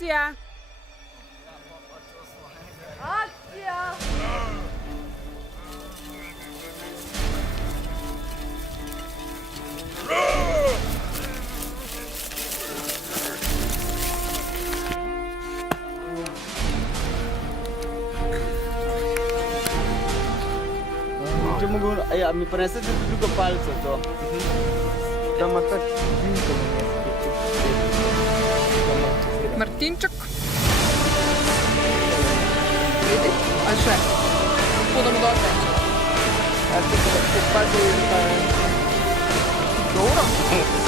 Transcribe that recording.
Akcija! Akcija! Mi prenesete drugo palco to. Tamo tak vinko Martinček. Vidi? A še? Budemo dotle. A ti se palce je... Dobro.